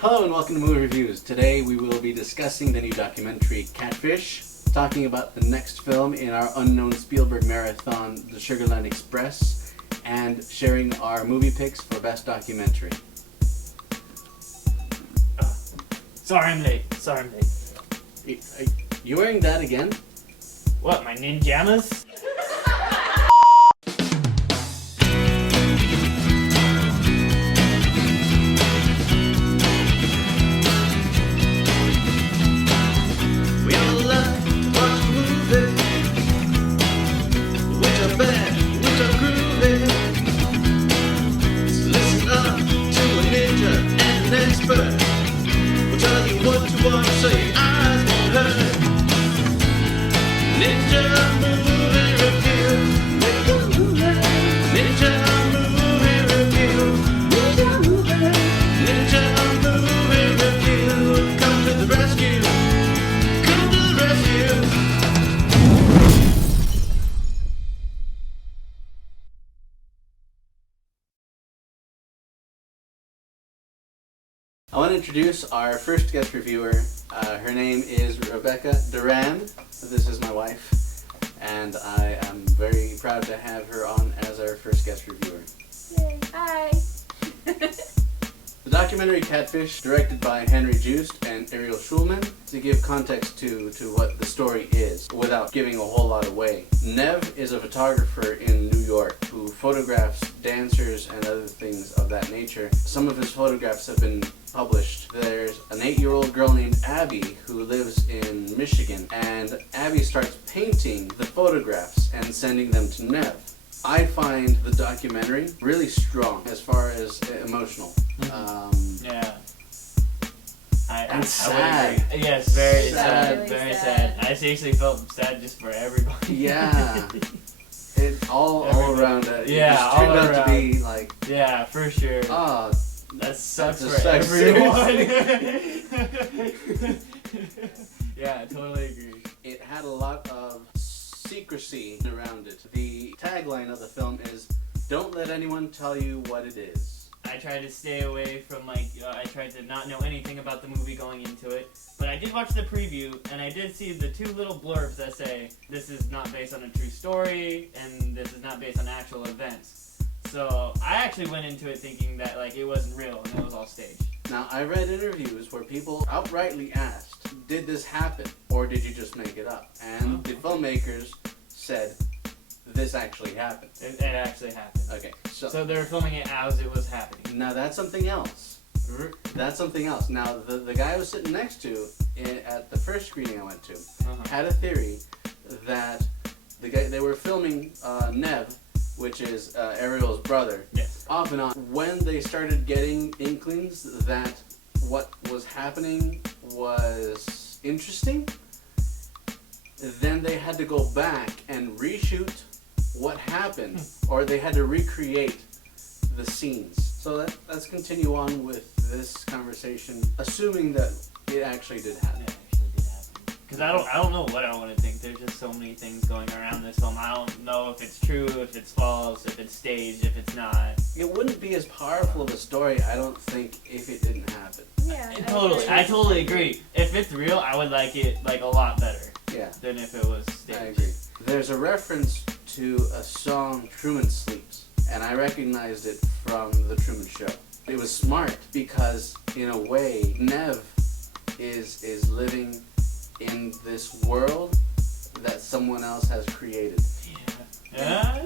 Hello and welcome to Movie Reviews. Today we will be discussing the new documentary Catfish, talking about the next film in our unknown Spielberg marathon, the Sugarland Express, and sharing our movie picks for Best Documentary. Sorry I'm late. Are you wearing that again? What, my ninjamas? We all like to watch a movie, which are bad, which are groovy. So listen up to a ninja and an expert. We'll tell you what to watch so your eyes won't hurt. Ninja movie review. Ninja movie review. Ninja movie review. Come to the rescue. Come to the rescue. I want to introduce our first guest reviewer. Her name is Rebecca Duran. This is my wife, and I am very proud to have her on as our first guest reviewer. Yay. Hi. The documentary Catfish, directed by Henry Joost and Ariel Schulman, to give context to what the story is, without giving a whole lot away. Nev is a photographer in New York who photographs dancers and other things of that nature. Some of his photographs have been published. There's an 8-year-old girl named Abby who lives in Michigan, and Abby starts painting the photographs and sending them to Nev. I find the documentary really strong as far as emotional. Yeah. And I sad. would agree. Yes, very Sad. sad. Really Very sad. sad. I seriously felt sad just for everybody. Yeah. It all Everybody. around it. Yeah, It just turned all out to around. be like, Yeah, for sure. oh, That sucks That for sucks, everyone. Yeah, I totally agree. it had a lot of secrecy around it. The tagline of the film is, "Don't let anyone tell you what it is." I tried to stay away from I tried to not know anything about the movie going into it, but I did watch the preview and I did see the two little blurbs that say this is not based on a true story and this is not based on actual events. So I actually went into it thinking that it wasn't real and it was all staged. Now, I read interviews where people outrightly asked, did this happen or did you just make it up? And the filmmakers said, this actually happened. It actually happened. Okay, So they were filming it as it was happening. now that's something else. That's something else. Now, the guy I was sitting next to at the first screening I went to had a theory that they were filming Nev, which is Ariel's brother, Yes. off and on. When they started getting inklings that what was happening was interesting, then they had to go back and reshoot what happened, or they had to recreate the scenes. So let's continue on with this conversation, assuming that it actually did happen. It actually did happen. Because I don't know what I want to think. There's just so many things going around this film. I don't know if it's true, if it's false, if it's staged, if it's not. It wouldn't be as powerful of a story, I don't think, if it didn't happen. Yeah. I totally agree. If it's real, I would like it a lot better Yeah, than if it was staged. I agree. There's a reference to a song, Truman Sleeps, and I recognized it from The Truman Show. It was smart because, in a way, Nev is living in this world that someone else has created. Yeah,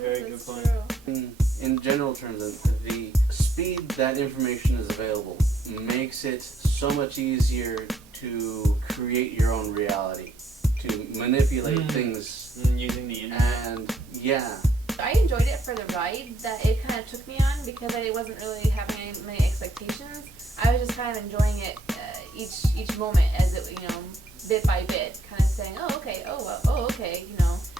very good point. In general terms, the speed that information is available makes it so much easier to create your own reality, to manipulate things, Using the internet. and yeah. I enjoyed it for the ride that it kind of took me on because I wasn't really having many expectations. I was just kind of enjoying it each moment as it, bit by bit, kind of saying, oh, okay, okay,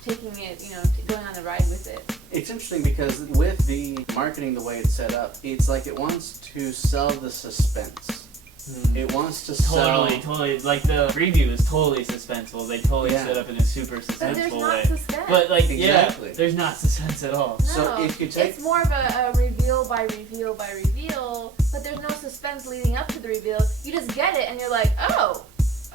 taking it, going on the ride with it. It's interesting because with the marketing the way it's set up, it's like it wants to sell the suspense. It wants to sell... Totally. Like, the preview is totally suspenseful. They totally set up in a super But there's suspenseful not way. suspense. But, Exactly. there's not suspense at all. No, So if you take... it's more of a reveal by reveal by reveal, but there's no suspense seconds leading up to the reveal, you just get it and you're like, oh,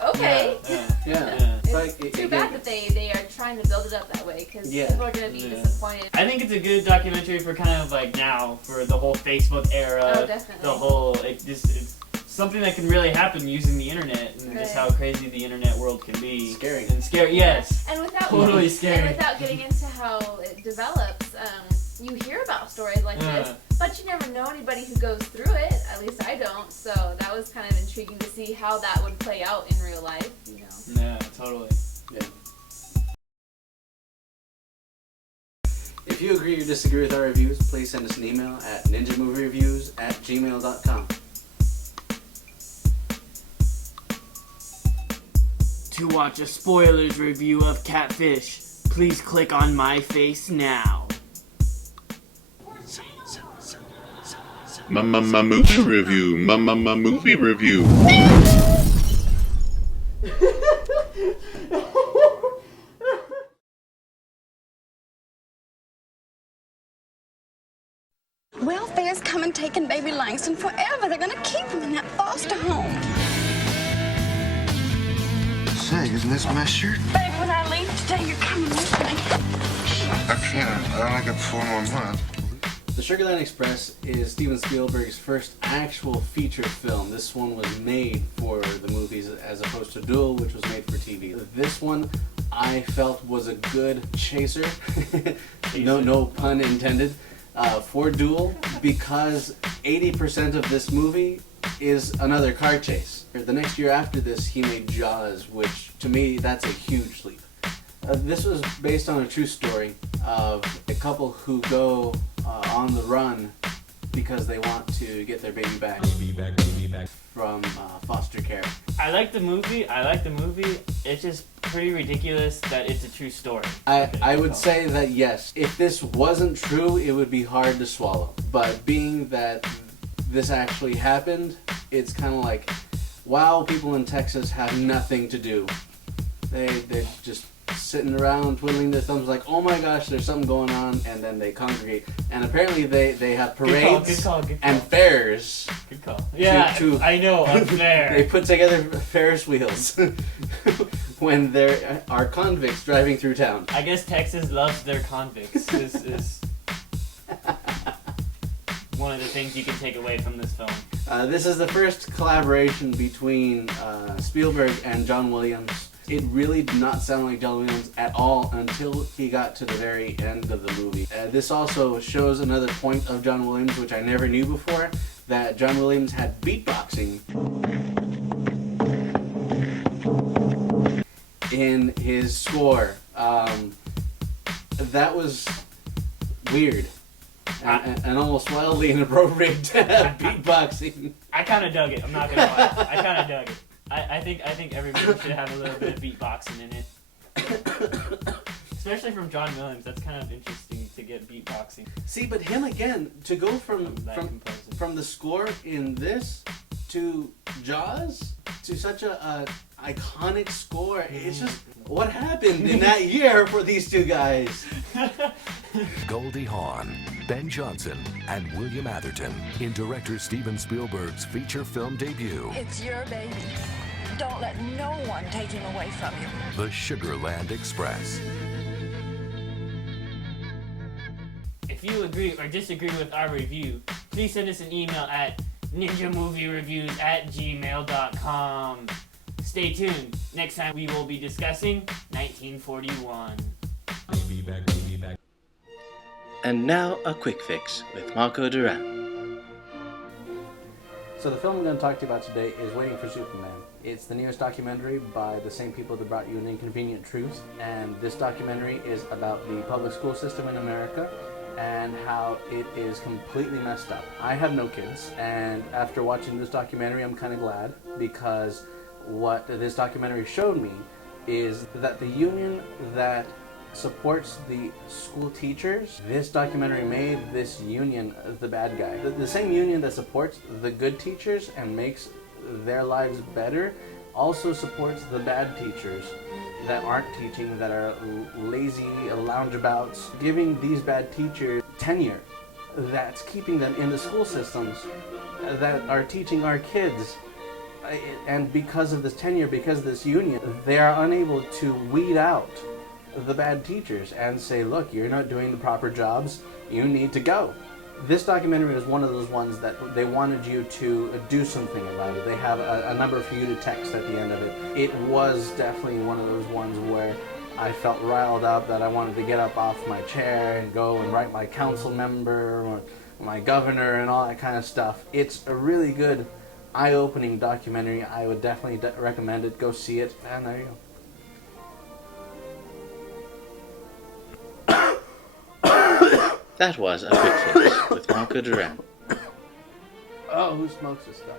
okay. Yeah. It's too bad that they are trying to build it up that way, because people are going to be disappointed. I think it's a good documentary for kind of like now, for the whole Facebook era. Oh, definitely. The whole, it's something that can really happen using the internet, and just how crazy the internet world can be. Scary. And scary, yes. And without Totally scary. And without getting into how it develops, you hear about stories like this, but you never know anybody who goes through it. At least I don't. So that was kind of intriguing to see how that would play out in real life. You know. Yeah, totally. Yeah. If you agree or disagree with our reviews, please send us an email at ninjamoviereviews@gmail.com. To watch a spoilers review of Catfish, please click on my face now. My movie review. My movie review. Welfare's come and taken baby Langston forever. They're gonna keep him in that foster home. Say, isn't this my shirt? Baby, when I leave today, you're coming with me. I can't. I only got 4 more months. The Sugarland Express is Steven Spielberg's first actual feature film. This one was made for the movies as opposed to Duel, which was made for TV. This one I felt was a good chaser, no pun intended, for Duel, because 80% of this movie is another car chase. The next year after this, he made Jaws, which to me, that's a huge leap. This was based on a true story of a couple who go on the run because they want to get their baby back from foster care. I like the movie. It's just pretty ridiculous that it's a true story. I would say that yes, if this wasn't true, it would be hard to swallow. But being that this actually happened, it's kind of like, wow, people in Texas have nothing to do. They're just sitting around twiddling their thumbs like, oh my gosh, there's something going on, and then they congregate. And apparently they have parades good call. and fairs. Good call. Yeah, I know, a fair. They put together Ferris wheels when there are convicts driving through town. I guess Texas loves their convicts. This is one of the things you can take away from this film. This is the first collaboration between Spielberg and John Williams. It really did not sound like John Williams at all until he got to the very end of the movie. This also shows another point of John Williams, which I never knew before, that John Williams had beatboxing in his score. That was weird. And almost wildly inappropriate to have beatboxing. I kind of dug it. I'm not gonna lie. I kind of dug it. I think everybody should have a little bit of beatboxing in it. Especially from John Williams. That's kind of interesting to get beatboxing. See, but him again, to go from the score in this to Jaws to such a iconic score. It's just, what happened in that year for these two guys? Goldie Hawn, Ben Johnson, and William Atherton in director Steven Spielberg's feature film debut. It's your baby. Don't let no one take him away from you. The Sugarland Express. If you agree or disagree with our review, please send us an email at ninjamoviereviews@gmail.com. Stay tuned. Next time we will be discussing 1941. And now a quick fix with Marco Duran. So the film I'm going to talk to you about today is Waiting for Superman. It's the newest documentary by the same people that brought you An Inconvenient Truth, and this documentary is about the public school system in America and how it is completely messed up. I have no kids, and after watching this documentary I'm kind of glad, because what this documentary showed me is that the union that supports the school teachers, this documentary made this union the bad guy. The same union that supports the good teachers and makes their lives better also supports the bad teachers that aren't teaching, that are lazy loungeabouts, giving these bad teachers tenure that's keeping them in the school systems that are teaching our kids. And because of this tenure, because of this union, they are unable to weed out the bad teachers and say, look, you're not doing the proper jobs, you need to go. This documentary was one of those ones that they wanted you to do something about it. They have a number for you to text at the end of it. It was definitely one of those ones where I felt riled up that I wanted to get up off my chair and go and write my council member or my governor and all that kind of stuff. It's a really good, eye-opening documentary. I would definitely recommend it. Go see it. And there you go. That was A Quick Fix with Marco Duran. Oh, who smokes this stuff?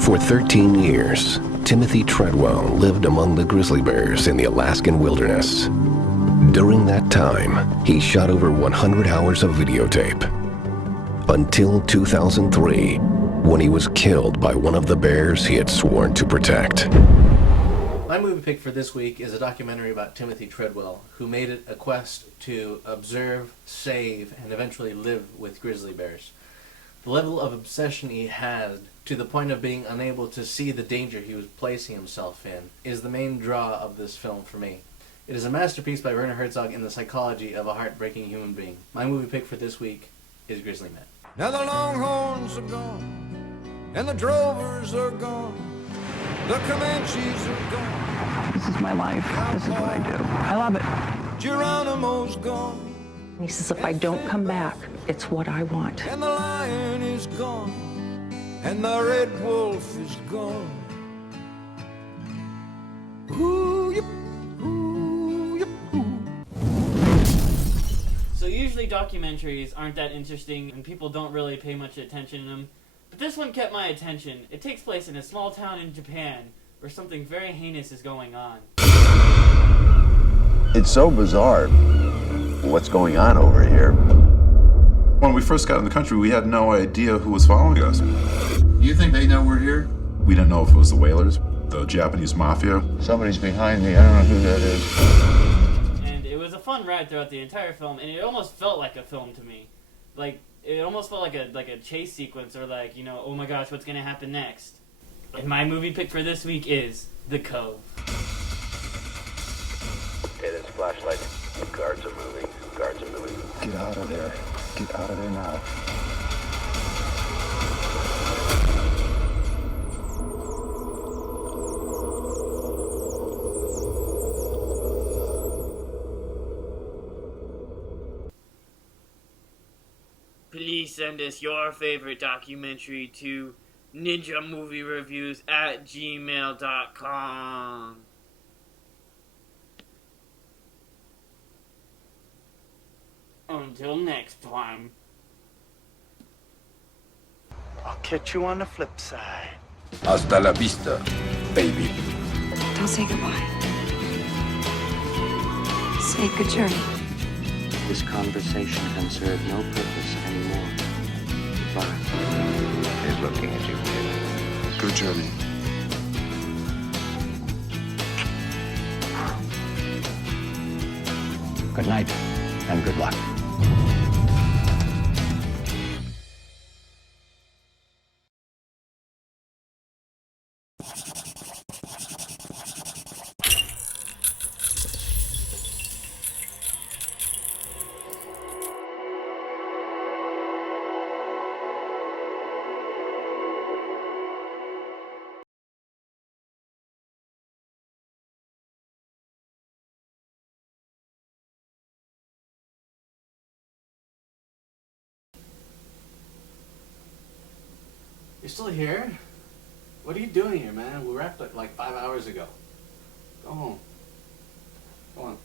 For 13 years, Timothy Treadwell lived among the grizzly bears in the Alaskan wilderness. During that time, he shot over 100 hours of videotape. Until 2003, when he was killed by one of the bears he had sworn to protect. My movie pick for this week is a documentary about Timothy Treadwell, who made it a quest to observe, save, and eventually live with grizzly bears. The level of obsession he had, to the point of being unable to see the danger he was placing himself in, is the main draw of this film for me. It is a masterpiece by Werner Herzog in the psychology of a heartbreaking human being. My movie pick for this week is Grizzly Man. Now the Longhorns are gone, and the Drovers are gone, the Comanches are gone. This is my life. This is what I do. I love it. Geronimo's gone, He says, if I don't come back, it's what I want. and the lion is gone, and the red wolf is gone. Ooh, yep, ooh, yep, ooh. So usually documentaries aren't that interesting and people don't really pay much attention to them. But this one kept my attention. It takes place in a small town in Japan where something very heinous is going on. It's so bizarre what's going on over here. When we first got in the country, we had no idea who was following us. You think they know we're here? We didn't know if it was the whalers, the Japanese mafia. Somebody's behind me. I don't know who that is. And it was a fun ride throughout the entire film, and it almost felt like a film to me. Like, it almost felt like a chase sequence, or like, you know, oh my gosh, what's gonna happen next? And my movie pick for this week is The Cove. Hey, this flashlight. The guards are moving. Guards are moving. Get out of there. Get out of there now. Please send us your favorite documentary to ninjamoviereviews@gmail.com. Until next time. I'll catch you on the flip side. Hasta la vista, baby. Don't say goodbye. Say good journey. This conversation can serve no purpose anymore. Goodbye. He's looking at you, kid. Good journey. Good night, and good luck. You're still here? What are you doing here, man? We wrapped like 5 hours ago. Go home. Go on.